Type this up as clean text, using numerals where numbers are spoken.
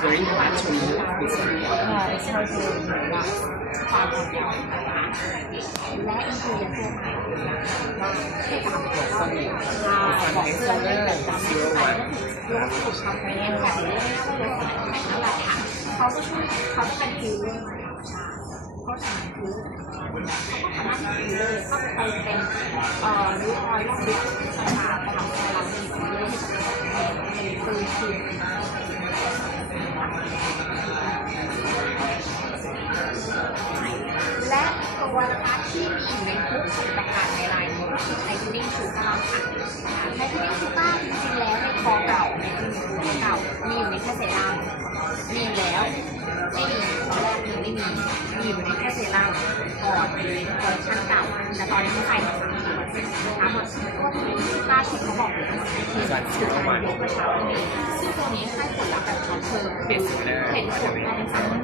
very hard to move this one. It's hard to relax ความผ่อนคลายนะคะและอินฟูยังทั่วไปให้กับเราบอกเพื่อนให้แบบจำได้ไปก็คือรู้สึกทำไปเนี่ยแบบนี้ว่ารู้สึกนั่นแหละค่ะเขาก็ช่วยเขาจะเป็นฟิลเลอร์เพราะฉะนั้นคือเขาก็สามารถฟิลเลอร์ก็ไปเป็นริ้วรอยร่องลึกต่างๆทำให้เรามีฟิลเลอร์ที่เป็นตัวคิวและตัวนะคะที่มีอยู่ในทุกผลิตภัณฑ์ในไลน์นี้ก็คือไททูนิ่งชูก้าค่ะไททูนิ่งชูก้าจริงๆแล้วในคอเก่าในที่มือเก่ามีอยู่ในแค่เซรั่มมีอยู่แล้วไม่มีตอนแรกยังไม่มีอยู่ในแค่เซรั่มก่อนคอลเลคชั่นเก่าแต่ตอนนี้เขาใส่มา3 ตัวนะคะหมดตัวไททูนิ่งชูก้าที่เขาบอกเลยว่าคือการยกกระชับนั่นเองซึ่งตัวนี้ให้ผลลัพธ์แบบช็อตเทอมเห็นผลภายใน3 วัน